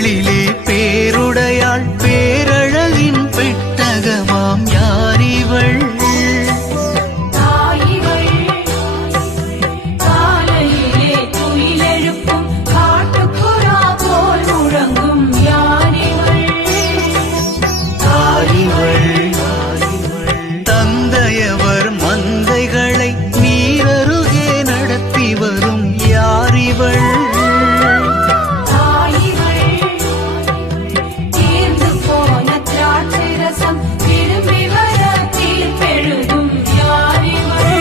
பெண்களிலே பேருடையாள் பேரழகின் பெட்டகமாம் யாரிவள்? காலையிலே துயிலெழுப்பும் காட்டுப்புறா போல் முழங்கும் யாரிவள்? தந்தையவர் மந்தைகளை நீரருகே நடத்தி வரும் யாரிவள்? தீர்ந்து போன திராட்சை ரசம் திரும்பி வர தீர்ப்பெழுதும் யாரிவள்?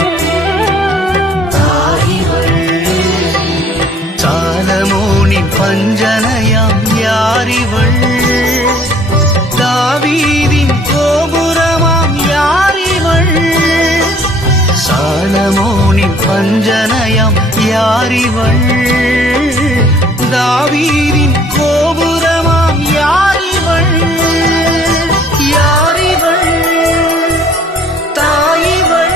சாலமோனின் பஞ்சனையாம் யாரிவள்? தாவீதின் கோபுரமாம் யாரிவள்? சாலமோனின் பஞ்சனையாம் யாரிவள்? தாவீதின் கோபுரமாம் யாரிவள்? யாரிவள்? தாயிவள்.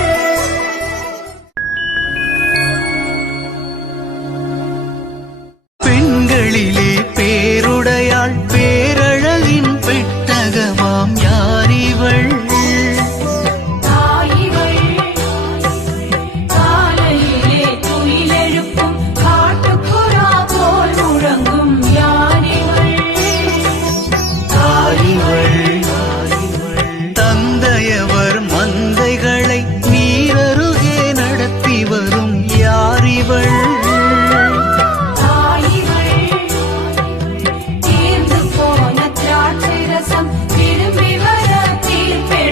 பெண்களிலே